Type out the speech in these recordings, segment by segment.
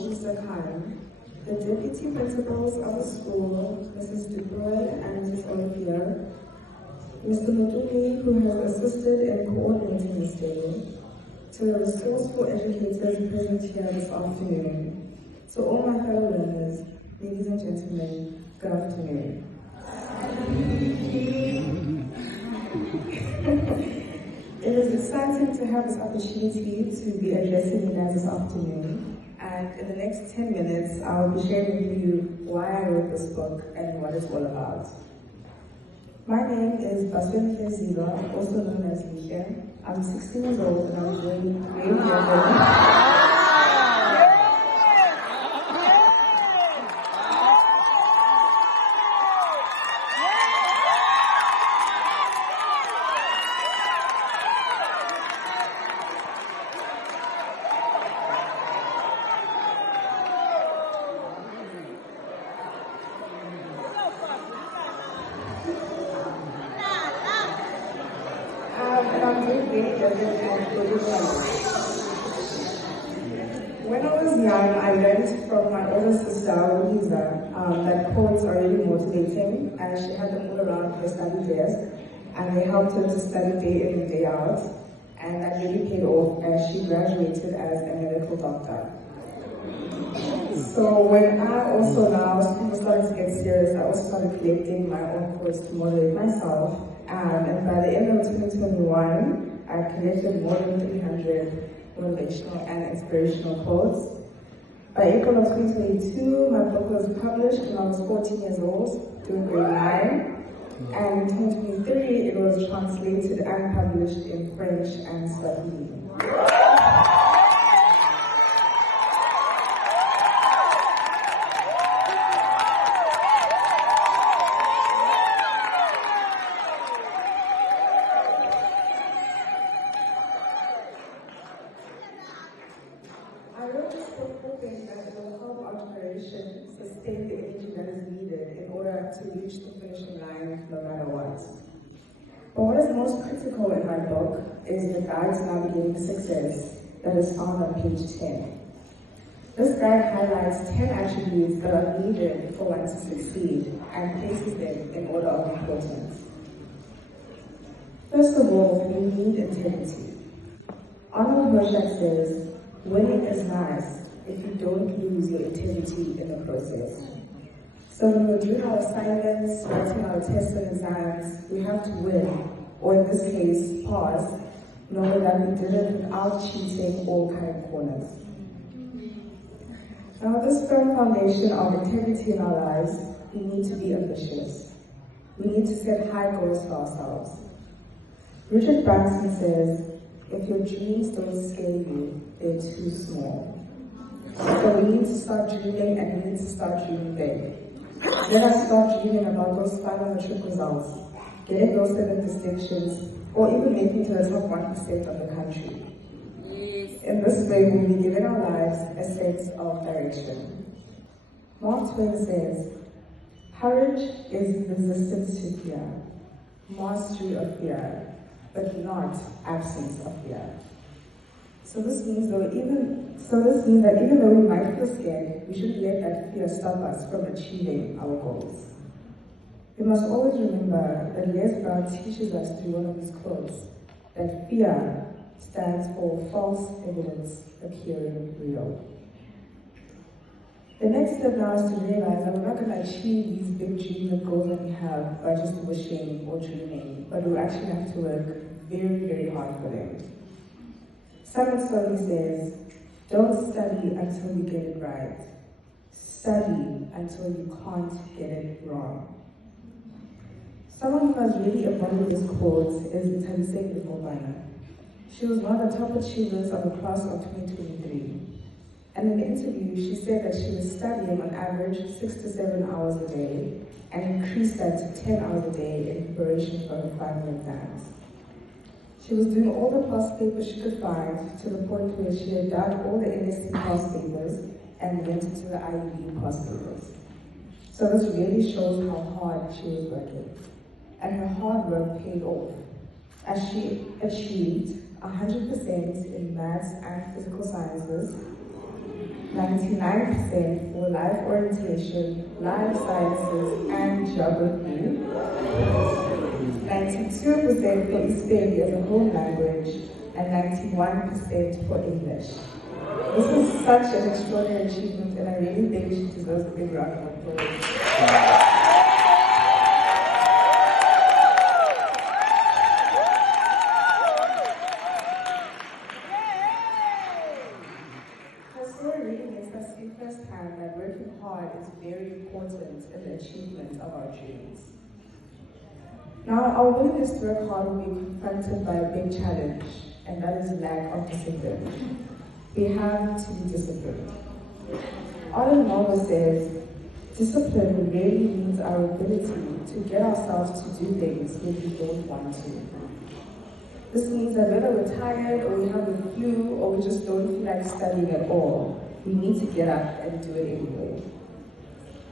Mr. Khan, the deputy principals of the school, Mrs. Dubois and Mrs. Olivier, Mr. Mutumi, who has assisted in coordinating this day, to the resourceful educators present here this afternoon, to all my fellow learners, ladies and gentlemen, good afternoon. It is exciting to have this opportunity to be addressing you guys this afternoon, and in the next 10 minutes, I'll be sharing with you why I wrote this book and what it's all about. My name is Baswin Ziva, also known as Lisha. I'm 16 years old and I'm doing grade 11. When I was young, I learned from my older sister, Lisa, that quotes are really motivating, and she had them all around her study desk, and they helped her to study day in and day out, and that really paid off as she graduated as a medical doctor. So when I also now started to get serious, I also started collecting my own quotes to motivate myself, and by the end of 2021, I collected more than 300 motivational and inspirational quotes. By April of 2022, my book was published when I was 14 years old, doing grade 9. And in 2023, it was translated and published in French and Swahili. Sustain the energy that is needed in order to reach the finishing line no matter what. But what is most critical in my book is the guide to navigating success that is found on page 10. This guide highlights 10 attributes that are needed for one to succeed and places them in order of importance. First of all, we need integrity. Arnold Rorschach says, winning is nice if you don't lose your integrity in the process. So when we're doing our assignments, writing our tests and exams, we have to win, or in this case, pass, knowing that we did it without cheating or cutting corners. Now, with this firm foundation of integrity in our lives, we need to be ambitious. We need to set high goals for ourselves. Richard Branson says, if your dreams don't scare you, they're too small. So we need to start dreaming, and we need to start dreaming big. Let us start dreaming about those final matric results, getting those 7 distinctions, or even making to the top 1% of the country. In this way, we will be giving our lives a sense of direction. Mark Twain says, courage is resistance to fear, mastery of fear, but not absence of fear. So this means that even though we might feel scared, we shouldn't let that fear stop us from achieving our goals. We must always remember that Les Brown teaches us through one of his quotes that fear stands for false evidence appearing real. The next step now is to realize that we're not going to achieve these big dreams and goals that we have by just wishing or dreaming, but we'll actually have to work very, very hard for them. Simon Slowly says, don't study until you get it right. Study until you can't get it wrong. Someone who has really embodied this quote is Talisay Mfobana. She was one of the top achievers of the class of 2023. And in the interview, she said that she was studying on average 6 to 7 hours a day and increased that to 10 hours a day in preparation for her final exams. She was doing all the past papers she could find to the point where she had done all the NSC past papers and went into the IUB past papers. So this really shows how hard she was working. And her hard work paid off, as she achieved 100% in maths and physical sciences, 99% for life orientation, life sciences, and geography. 92% for Hispanic as a home language, and 91% for English. This is such an extraordinary achievement, and I really think she deserves a big round of applause. Firsthand that working hard is very important in the achievement of our dreams. Now, our willingness to work hard will be confronted by a big challenge, and that is lack of discipline. We have to be disciplined. Handover says, discipline really means our ability to get ourselves to do things when we don't want to. This means that whether we're tired, or we have the flu, or we just don't feel like studying at all, we need to get up and do it anyway.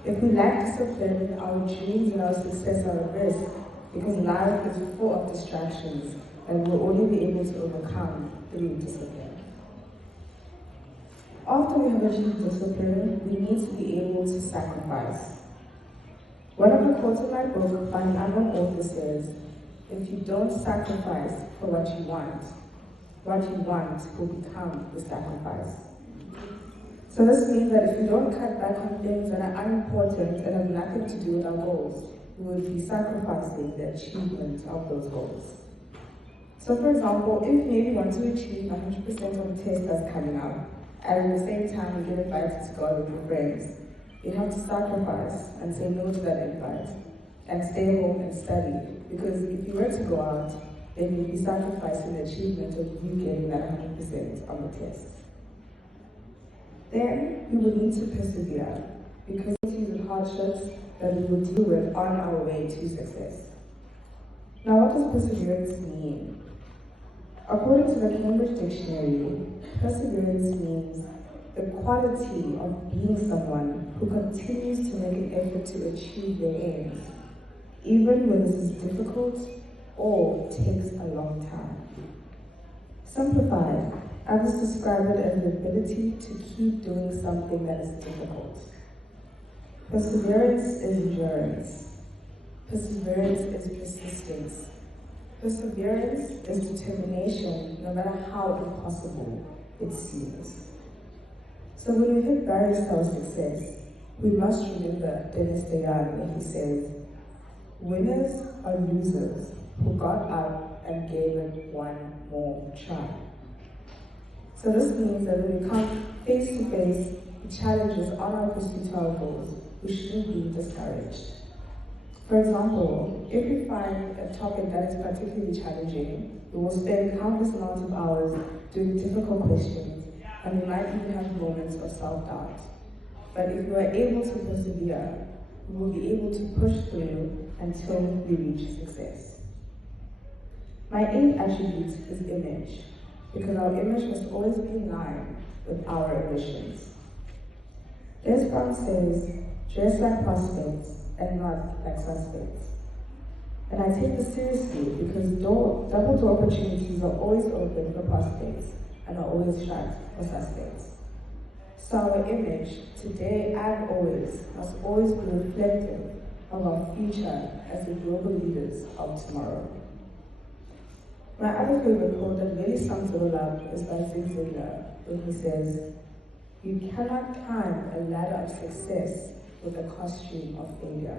If we lack discipline, our dreams and our success are at risk, because life is full of distractions and we'll only be able to overcome through discipline. After we have achieved discipline, we need to be able to sacrifice. One of the quotes in my book by an unknown author says, if you don't sacrifice for what you want will become the sacrifice. So this means that if we don't cut back on things that are unimportant and have nothing to do with our goals, we will be sacrificing the achievement of those goals. So for example, if maybe you want to achieve 100% on the test that's coming up, and at the same time you get invited to go out with your friends, you have to sacrifice and say no to that invite, and stay home and study, because if you were to go out, then you'd be sacrificing the achievement of you getting that 100% on the test. Then we will need to persevere, because the hardships that we will deal with on our way to success. Now, what does perseverance mean? According to the Cambridge Dictionary, perseverance means the quality of being someone who continues to make an effort to achieve their aims, even when this is difficult or takes a long time. Simplified, others describe it as the ability to keep doing something that is difficult. Perseverance is endurance. Perseverance is persistence. Perseverance is determination, no matter how impossible it seems. So when we hit barriers to our success, we must remember Dennis DeYoung when he says, winners are losers who got up and gave it one more try. So this means that when we come face to face with challenges on our pursuit to our goals, we shouldn't be discouraged. For example, if we find a topic that is particularly challenging, we will spend countless amounts of hours doing difficult questions, and we might even have moments of self-doubt. But if we are able to persevere, we will be able to push through until we reach success. My eighth attribute is image, because our image must always be in line with our ambitions. Les Brown says, dress like prospects and not like suspects. And I take this seriously because double door opportunities are always open for prospects and are always shut for suspects. So our image, today and always, must always be reflective of our future as the global leaders of tomorrow. My other favorite quote that really sums it all up is by Zig Ziglar, when he says, you cannot climb a ladder of success with a costume of failure.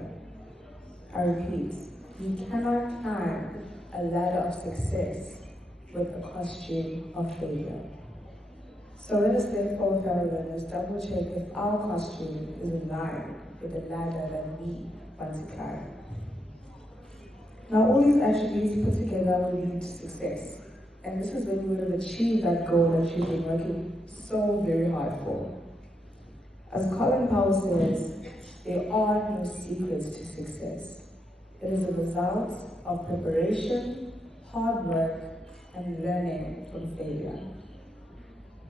I repeat, you cannot climb a ladder of success with a costume of failure. So let us therefore, fellow learners, double check if our costume is in line with the ladder that we want to climb. Now all these attributes put together will lead to success. And this is when we will achieve that goal that you've been working so very hard for. As Colin Powell says, there are no secrets to success. It is a result of preparation, hard work, and learning from failure.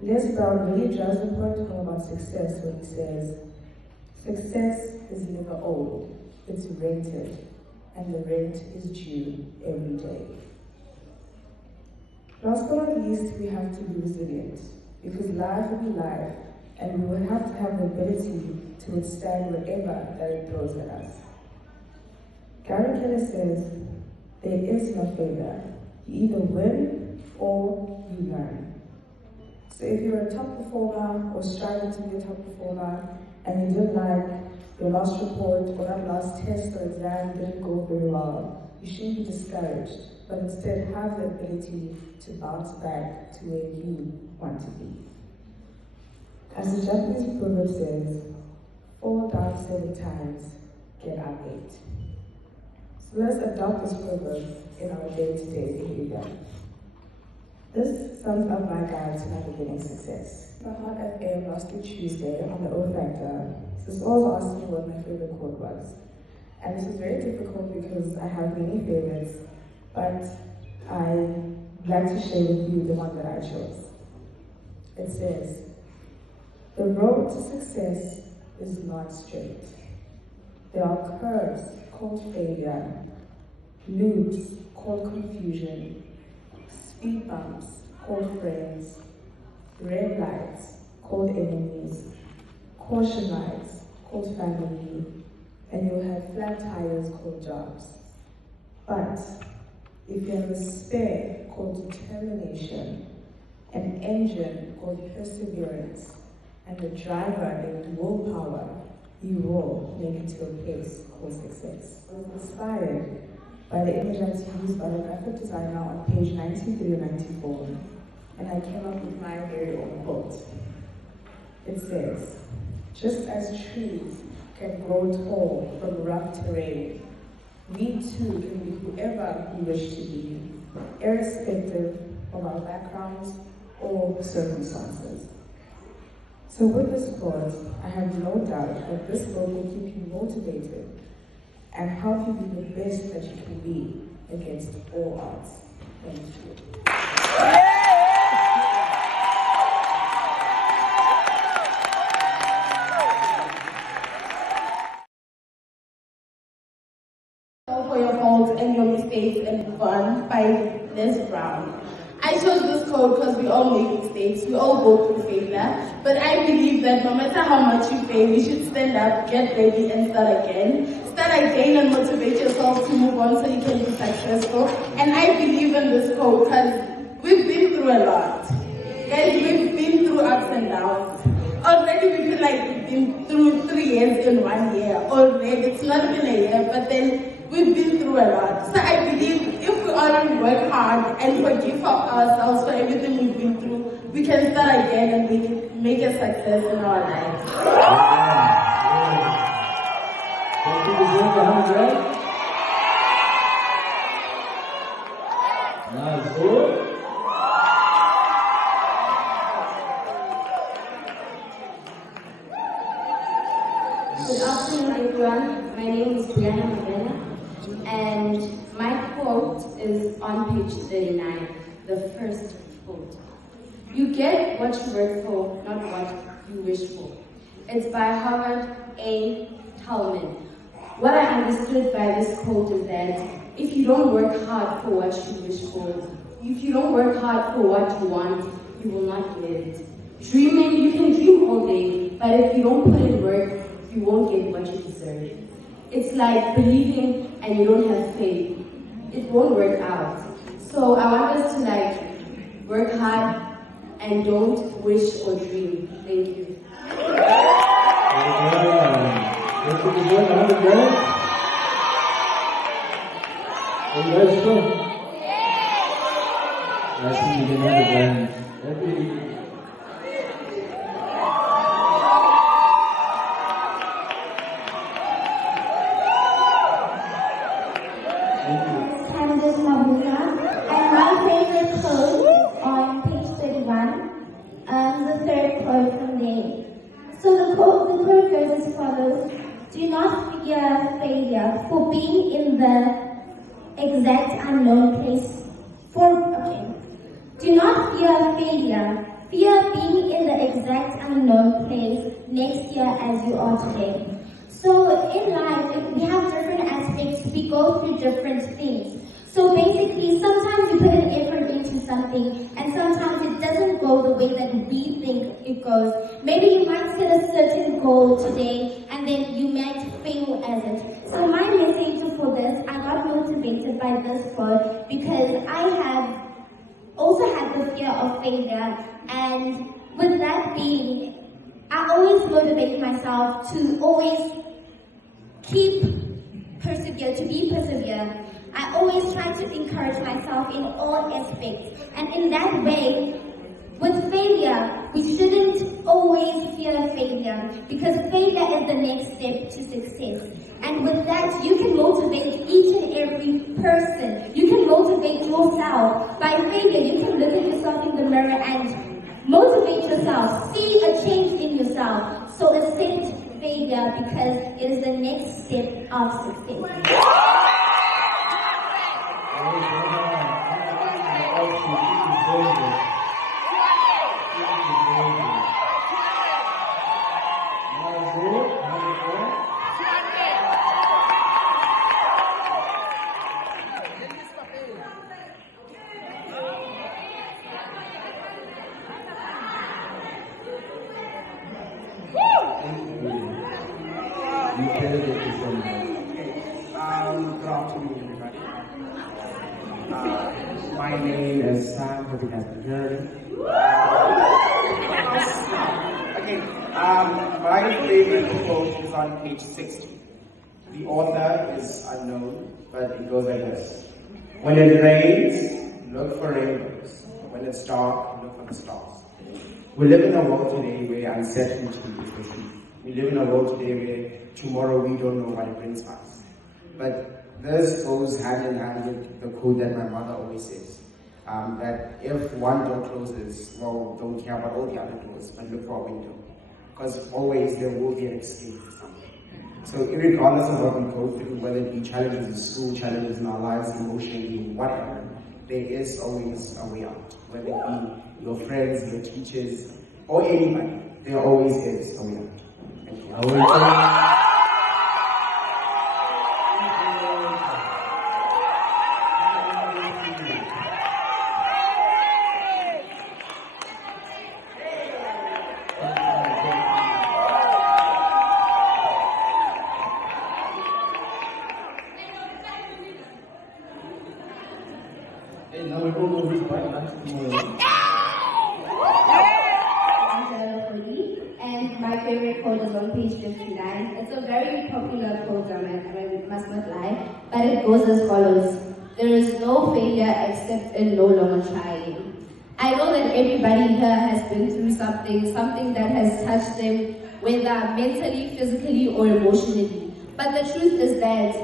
Les Brown really drives the point home about success when he says, success is never old, it's rented, and the rent is due every day. Last but not least, we have to be resilient, because life will be life, and we will have to have the ability to withstand whatever that it throws at us. Gary Keller says, there is no failure. You either win or you learn. So if you're a top performer or striving to be a top performer and you didn't like your last report or that last test or exam didn't go very well, you shouldn't be discouraged, but instead have the ability to bounce back to where you want to be. As the Japanese proverb says, fall down 7 times, get up 8. So let us adopt this proverb in our day-to-day behavior. This sums up my guide to navigating success. My Hard FM last week Tuesday on the O Factor, Skool asked me what my favorite quote was. And this was very difficult because I have many favorites, but I'd like to share with you the one that I chose. It says, the road to success is not straight. There are curves called failure, loops called confusion, speed bumps called friends, red lights called enemies, caution lights called family, and you'll have flat tires called jobs. But if you have a spare called determination, an engine called perseverance, and a driver named willpower, you will make it to a place called success. I was inspired by the image that's used by the graphic designer on page 93 and 94, and I came up with my very own quote. It says, just as trees can grow tall from rough terrain, we too can be whoever we wish to be, irrespective of our backgrounds or circumstances. So with this quote, I have no doubt that this book will keep you motivated and help you be the best that you can be against all odds. Thank you. For your faults and your mistakes and fun by Les Brown. I chose this quote because we all make mistakes, we all go through failure, but I believe that no matter how much you fail, you should stand up, get ready and start again. Start again and motivate yourself to move on so you can be successful. And I believe in this quote because we've been through a lot. Guys, we've been through ups and downs. Already we feel like we've been through 3 years in 1 year. Already, it's not been a year, but then we've been through a lot. So I believe if we all work hard and forgive ourselves for everything we've been through, we can start again and make a success in our lives. Thank you for Handover. Nice. Hoer. Good afternoon, everyone. My name is Brianna Magana, and my quote is on page 39, the first quote. You get what you work for, not what you wish for. It's by Howard A. Tallman. What I understood by this quote is that if you don't work hard for what you wish for, if you don't work hard for what you want, you will not get it. Dreaming, you can dream all day, but if you don't put in work, you won't get what you deserve. It's like believing and you don't have faith. It won't work out. So I want us to work hard and don't wish or dream. Thank you. Let's get the board on the ground. Are you guys still? Nice to meet you on the ground. And my favorite quote is on page 31, the third quote from there. So the quote goes as follows: do not fear failure, for being in the exact unknown place. Do not fear failure, fear being in the exact unknown place next year as you are today. So in life, we have different aspects, we go through different things. So basically, sometimes you put an effort into something, and sometimes it doesn't go the way that we think it it goes. Maybe you might set a certain goal today and then you might fail at it. So my message for this, I got motivated by this quote because I have also had the fear of failure, and with that being, I always motivate myself to always persevere, to be perseverant. I always try to encourage myself in all aspects, and in that way, with failure, we shouldn't always fear failure, because failure is the next step to success. And with that, you can motivate each and every person. You can motivate yourself. By failure, you can look at yourself in the mirror and motivate yourself. See a change in yourself. So accept failure because it is the next step of success. Good afternoon, everybody. My name is Sam, hope you guys can hear me. Okay, my favorite quote is on page 60. The author is unknown, but it goes like this. When it rains, look for rainbows. When it's dark, look for the stars. We live in a world today where uncertainty is the truth. We live in a world today where tomorrow we don't know what it brings us. But this goes hand in hand with the quote that my mother always says, that if one door closes, well, don't care about all the other doors, but look for a window. Because always there will be an escape for something. So regardless of what we go through, whether it be challenges in school, challenges in our lives, emotionally, whatever, there is always a way out. Whether it be your friends, your teachers, or anybody, there always is a way out. Thank you. And my favorite quote is on page 59. It's a very popular quote, I must not lie, but it goes as follows. There is no failure except in no longer trying. I know that everybody here has been through something that has touched them, whether mentally, physically, or emotionally. But the truth is that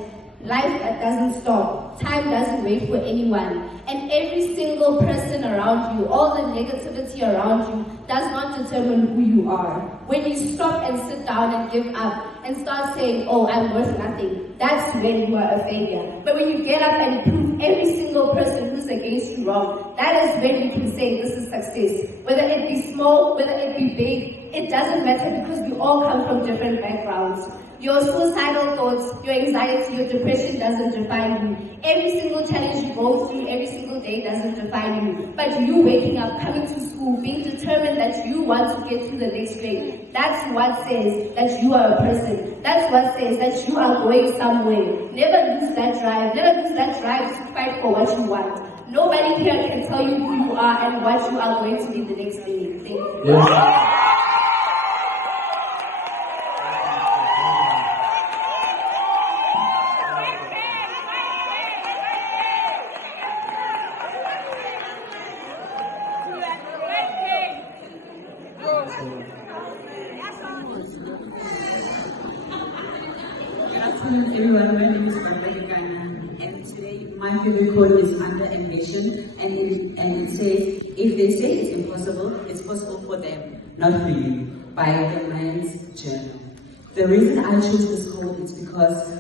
life doesn't stop. Time doesn't wait for anyone. And every single person around you, all the negativity around you, does not determine who you are. When you stop and sit down and give up and start saying, oh, I'm worth nothing, that's when you are a failure. But when you get up and prove every single person who's against you wrong, that is when you can say this is success. Whether it be small, whether it be big, it doesn't matter because we all come from different backgrounds. Your suicidal thoughts, your anxiety, your depression doesn't define you. Every single challenge you go through every single day doesn't define you. But you waking up, coming to school, being determined that you want to get to the next grade, that's what says that you are a person. That's what says that you are going somewhere. Never lose that drive. Never lose that drive to fight for what you want. Nobody here can tell you who you are and what you are going to be the next day. Thank you. Yes. Everyone, my name is Voortrekker, and today my favorite quote is under ambition, and it says, if they say it's impossible, it's possible for them, not for you, by the man's journal. The reason I chose this quote is because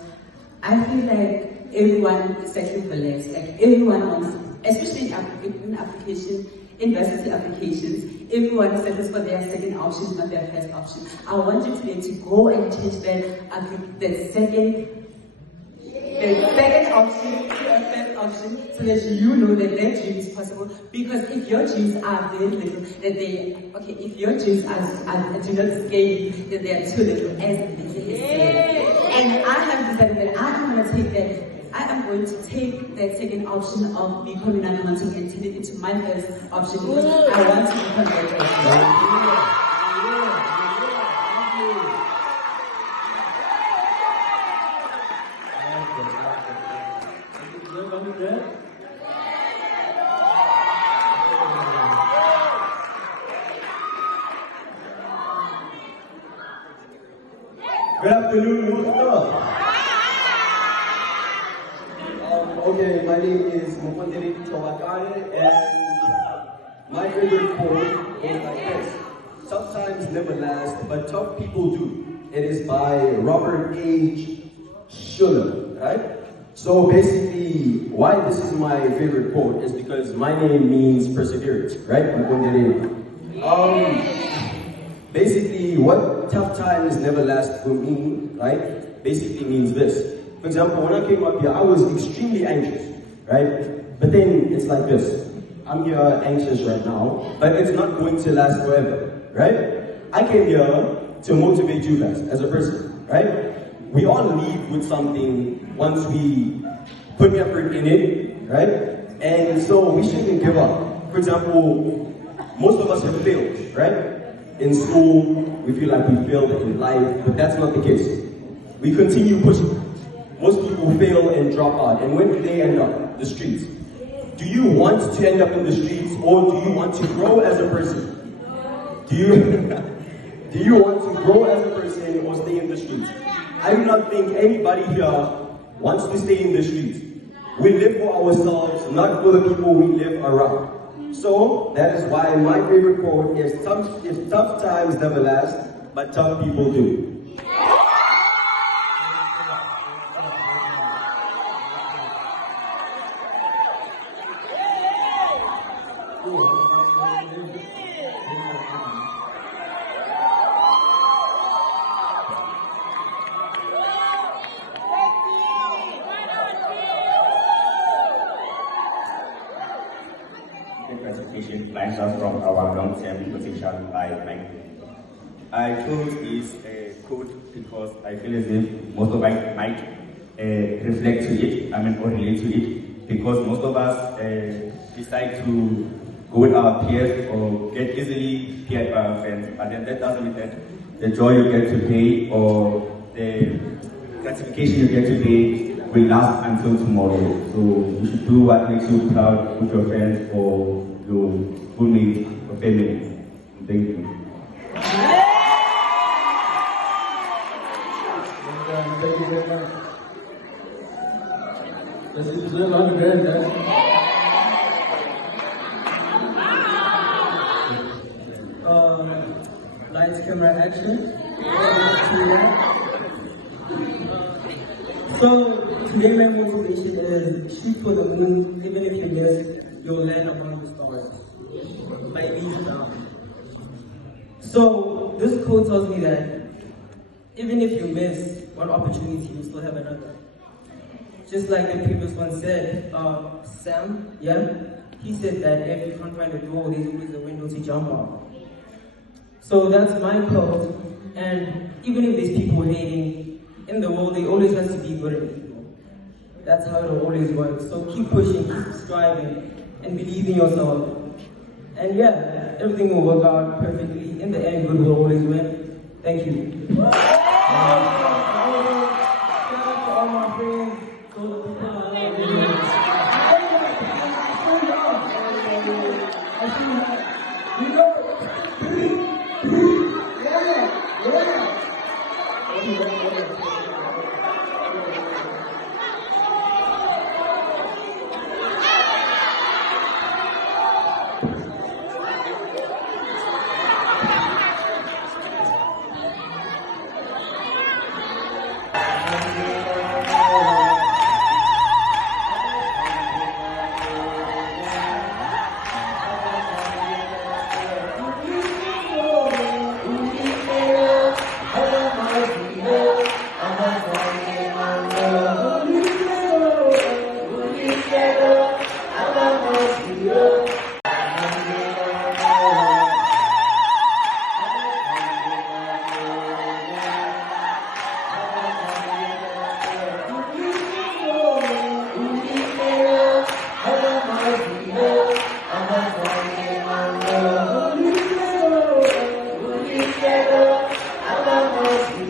I feel like everyone is searching for less, like everyone wants, especially in application, university applications, everyone settles for their second option, not their first option. I want you today to go and change that second the second option to a third option so that you know that their dream is possible. Because if your dreams are very little, if your dreams do not scare you, then they are too little, as the and I have decided that I am going to take that. I am going to take that second option of me coming out hunting and turn it into my first option because I want to be converted. Good afternoon, okay, my name is Mufandiri Tawakane, and my favorite quote is like this: "Tough times never last, but tough people do." It is by Robert H. Schuller, right? So basically, why this is my favorite quote is because my name means perseverance, right? Basically, what tough times never last for me, right? Basically means this. For example, when I came up here, I was extremely anxious, right? But then it's like this. I'm here anxious right now, but it's not going to last forever, right? I came here to motivate you guys as a person, right? We all leave with something once we put effort in it, right? And so we shouldn't give up. For example, most of us have failed, right? In school, we feel like we failed in life, but that's not the case. We continue pushing. Most people fail and drop out, and when do they end up? The streets. Do you want to end up in the streets, or do you want to grow as a person? Do you want to grow as a person or stay in the streets? I do not think anybody here wants to stay in the streets. We live for ourselves, not for the people we live around. So that is why my favorite quote is: if tough times never last, but tough people do. Classification lines up from our long-term position by Mike. I chose this code because I feel as if most of us might reflect to it, or relate to it, because most of us decide to go with our peers or get easily peered by our friends, but then that doesn't mean that the joy you get today or the gratification you get today will last until tomorrow. So you should do what makes you proud with your friends or your schoolmates or family. Thank you. Thank you very much. Let's do this on the grand, guys. Lights, camera, action. So today my motivation is shoot for the moon. Even if you miss, you'll land among the stars. By these now. So this quote tells me that even if you miss one opportunity, you still have another. Just like the previous one said, Sam, he said that if you can't find a door, there's always a window to jump on. So that's my quote, and even if there's people hating, in the world, there always has to be good in people. That's how it always works. So keep pushing, keep striving, and believe in yourself. And everything will work out perfectly. In the end, good will always win. Thank you. Shout out to all my friends, to all the people I love.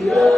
you.